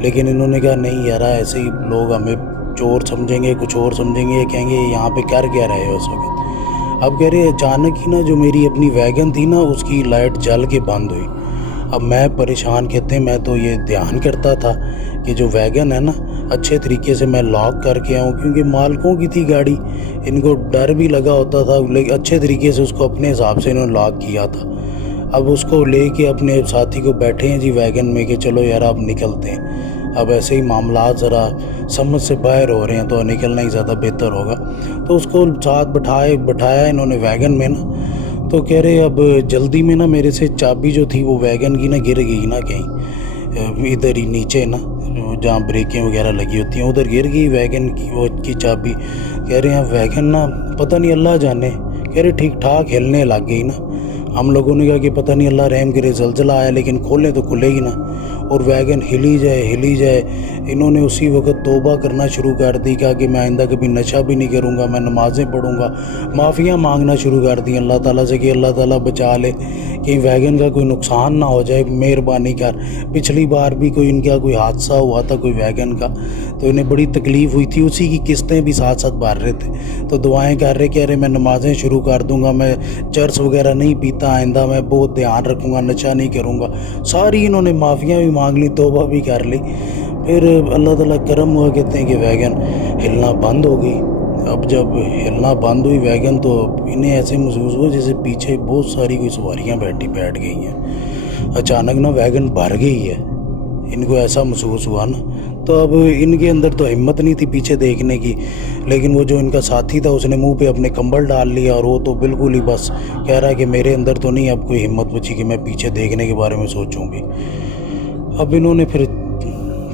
لیکن انہوں نے کہا نہیں یار ایسے ہی لوگ ہمیں چور سمجھیں گے، کچھ اور سمجھیں گے، کہیں گے یہاں پہ کر کیا رہے ہو اس وقت۔ اب کہہ رہے اچانک ہی نا جو میری اپنی ویگن تھی نا اس کی لائٹ جل کے بند ہوئی۔ اب میں پریشان، کہتے ہیں میں تو یہ دھیان کرتا تھا کہ جو ویگن ہے نا اچھے طریقے سے میں لاک کر کے آؤں، کیونکہ مالکوں کی تھی گاڑی، ان کو ڈر بھی لگا ہوتا تھا، لیکن اچھے طریقے سے اس کو اپنے حساب سے انہوں نے لاک کیا تھا۔ اب اس کو لے کے اپنے ساتھی کو بیٹھے ہیں جی ویگن میں کہ چلو یار اب نکلتے ہیں۔ اب ایسے ہی معاملات ذرا سمجھ سے باہر ہو رہے ہیں تو نکلنا ہی زیادہ بہتر ہوگا، تو اس کو ساتھ بٹھایا انہوں نے ویگن میں نا۔ تو کہہ رہے اب جلدی میں نا میرے سے چابی جو تھی وہ ویگن کی نا گر گئی نا کہیں ادھر ہی نیچے نا جہاں بریکیں وغیرہ لگی ہوتی ہیں ادھر گر گئی ویگن کی وہ کی چابی۔ کہہ رہے ہیں ویگن نا پتہ نہیں اللہ جانے، کہہ رہے ٹھیک ٹھاک ہلنے لگ گئی نا۔ ہم لوگوں نے کہا کہ پتہ نہیں اللہ رحم کرے زلزلہ آیا، لیکن کھولیں تو کھلے گی نا، اور ویگن ہلی جائے۔ انہوں نے اسی وقت توبہ کرنا شروع کر دی، کہا کہ میں آئندہ کبھی نشہ بھی نہیں کروں گا، میں نمازیں پڑھوں گا، معافیاں مانگنا شروع کر دی اللہ تعالیٰ سے کہ اللہ تعالیٰ بچا لے، کہ ویگن کا کوئی نقصان نہ ہو جائے، مہربانی کر۔ پچھلی بار بھی کوئی ان کا کوئی حادثہ ہوا تھا کوئی ویگن کا، تو انہیں بڑی تکلیف ہوئی تھی، اسی کی قسطیں بھی ساتھ ساتھ بھر رہے تھے، تو دعائیں کر رہے، کہہ رہے میں نمازیں شروع کر دوں گا، میں چرس وغیرہ نہیں پیتا، آئندہ میں بہت دھیان رکھوں گا، نشہ نہیں کروں گا۔ ساری انہوں نے معافیاں بھی مانگ لی، توبہ بھی کر لی۔ پھر اللہ تعالیٰ کرم ہوا، کہتے ہیں کہ ویگن ہلنا بند ہو گئی۔ اب جب ہلنا بند ہوئی ویگن تو انہیں ایسے محسوس ہوا جیسے پیچھے بہت ساری کوئی سواریاں بیٹھ گئی ہیں، اچانک نا ویگن بھر گئی ہے، ان کو ایسا محسوس ہوا نا۔ تو اب ان کے اندر تو ہمت نہیں تھی پیچھے دیکھنے کی، لیکن وہ جو ان کا ساتھی تھا اس نے منہ پہ اپنے کمبل ڈال لیا، اور وہ تو بالکل ہی بس کہہ رہا ہے کہ میرے اندر تو نہیں اب کوئی ہمت بچی کہ میں پیچھے دیکھنے کے بارے میں سوچوں بھی۔ اب انہوں نے پھر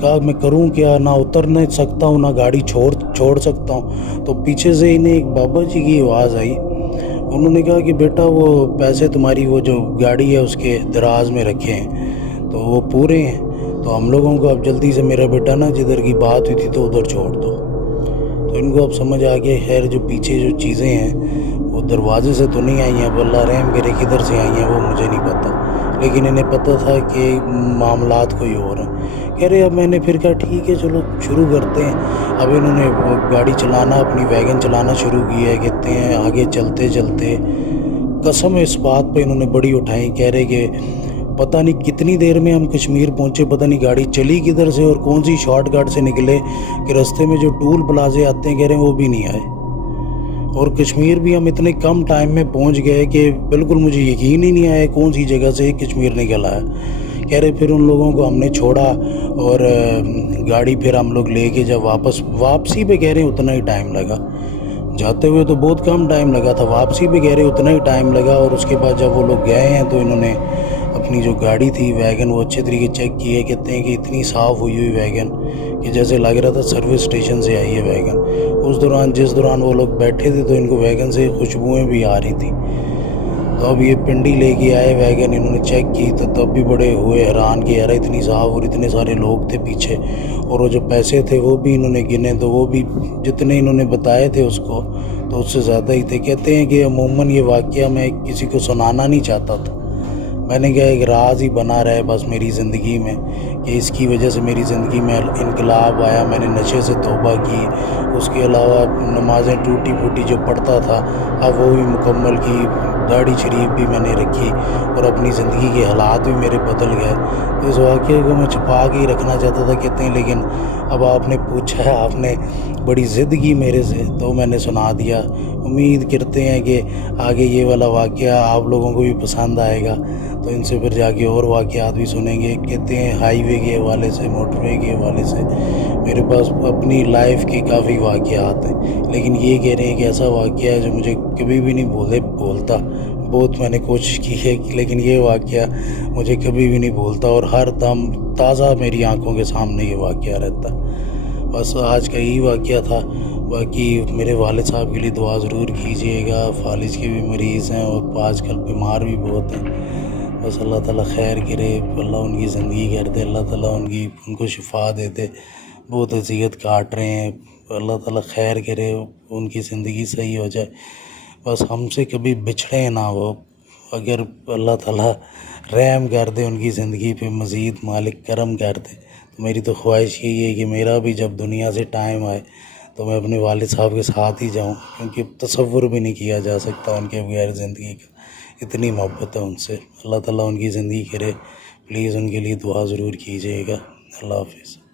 کہا میں کروں کیا، نہ اتر نہیں سکتا ہوں، نہ گاڑی چھوڑ سکتا ہوں۔ تو پیچھے سے انہیں ایک بابا جی کی آواز آئی، انہوں نے کہا کہ بیٹا وہ پیسے تمہاری وہ جو گاڑی ہے اس کے دراز میں رکھے ہیں تو وہ پورے ہیں، تو ہم لوگوں کو اب جلدی سے میرا بیٹا نا جدھر کی بات ہوئی تھی تو ادھر چھوڑ دو۔ تو ان کو اب سمجھ آ گیا خیر جو پیچھے جو چیزیں ہیں وہ دروازے سے تو نہیں آئی ہیں، اب اللہ رحم کرے کدھر سے آئی ہیں وہ مجھے نہیں پتہ، لیکن انہیں پتہ تھا کہ معاملات کوئی اور ہیں۔ کہہ رہے اب میں نے پھر کہا ٹھیک ہے چلو شروع کرتے ہیں۔ اب انہوں نے گاڑی چلانا اپنی ویگن چلانا شروع کی ہے، کہتے ہیں آگے چلتے قسم اس بات پہ انہوں نے بڑی اٹھائی، کہہ رہے کہ پتہ نہیں کتنی دیر میں ہم کشمیر پہنچے، پتہ نہیں گاڑی چلی کدھر سے اور کون سی شارٹ کٹ سے نکلے کہ رستے میں جو ٹول پلازے آتے ہیں کہہ رہے ہیں وہ بھی نہیں آئے، اور کشمیر بھی ہم اتنے کم ٹائم میں پہنچ گئے کہ بالکل مجھے یقین ہی نہیں آیا کون سی جگہ سے کشمیر نکل آیا۔ کہہ رہے پھر ان لوگوں کو ہم نے چھوڑا اور گاڑی پھر ہم لوگ لے کے جب واپسی پہ کہہ رہے ہیں اتنا ہی ٹائم لگا، جاتے ہوئے تو بہت کم ٹائم لگا تھا، واپسی پہ کہہ رہے اتنا ہی ٹائم لگا۔ اور اس کے بعد جب وہ لوگ گئے ہیں تو انہوں نے اپنی جو گاڑی تھی ویگن وہ اچھے طریقے چیک کی ہے، کہتے ہیں کہ اتنی صاف ہوئی ویگن کہ جیسے لگ رہا تھا سروس اسٹیشن سے آئی ہے ویگن۔ جس دوران وہ لوگ بیٹھے تھے تو ان کو ویگن سے خوشبوئیں بھی آ رہی تھیں۔ تو اب یہ پنڈی لے کے آئے ویگن، انہوں نے چیک کی تو تب بھی بڑے ہوئے حیران کہ یار اتنی صاف اور اتنے سارے لوگ تھے پیچھے، اور وہ جو پیسے تھے وہ بھی انہوں نے گنے تو وہ بھی جتنے انہوں نے بتائے تھے اس کو تو اس سے زیادہ ہی تھے۔ کہتے ہیں کہ عموماً یہ واقعہ میں کسی کو سنانا نہیں چاہتا تھا، میں نے کہا ایک راز ہی بنا رہے بس میری زندگی میں کہ اس کی وجہ سے میری زندگی میں انقلاب آیا، میں نے نشے سے توبہ کی، اس کے علاوہ نمازیں ٹوٹی پھوٹی جو پڑھتا تھا اب وہ بھی مکمل کی، داڑھی شریف بھی میں نے رکھی، اور اپنی زندگی کے حالات بھی میرے بدل گئے۔ تو اس واقعے کو میں چھپا کے ہی رکھنا چاہتا تھا کہتے ہیں، لیکن اب آپ نے پوچھا ہے، آپ نے بڑی ضد کی میرے سے تو میں نے سنا دیا۔ امید کرتے ہیں کہ آگے یہ والا واقعہ آپ لوگوں کو بھی پسند آئے گا، تو ان سے پھر جا کے اور واقعات بھی سنیں گے۔ کہتے ہیں ہائی وے کے حوالے سے، موٹر وے کے حوالے سے میرے پاس اپنی لائف کے کافی واقعات ہیں، لیکن یہ کہہ رہے ہیں کہ ایسا واقعہ ہے جو مجھے کبھی بھی نہیں بھولتا، بہت میں نے کوشش کی ہے لیکن یہ واقعہ مجھے کبھی بھی نہیں بھولتا، اور ہر دم تازہ میری آنکھوں کے سامنے یہ واقعہ رہتا۔ بس آج کا یہی واقعہ تھا، باقی میرے والد صاحب کے لیے دعا ضرور کیجیے گا، فالج کے بھی مریض ہیں اور آج کل بیمار بھی بہت ہیں، بس اللہ تعالیٰ خیر کرے، اللہ ان کی زندگی کر دے، اللہ تعالیٰ ان کو شفا دے دے، بہت اذیت کاٹ رہے ہیں، اللہ تعالیٰ خیر کرے، ان کی زندگی صحیح ہو جائے، بس ہم سے کبھی بچھڑے نہ وہ، اگر اللہ تعالیٰ رحم کر دے ان کی زندگی پہ، مزید مالک کرم کر دے تو میری تو خواہش یہی ہے کہ میرا بھی جب دنیا سے ٹائم آئے تو میں اپنے والد صاحب کے ساتھ ہی جاؤں، کیونکہ تصور بھی نہیں کیا جا سکتا ان کے بغیر زندگی کا، اتنی محبت ہے ان سے۔ اللہ تعالیٰ ان کی زندگی کرے، پلیز ان کے لیے دعا ضرور کیجیے گا۔ اللہ حافظ۔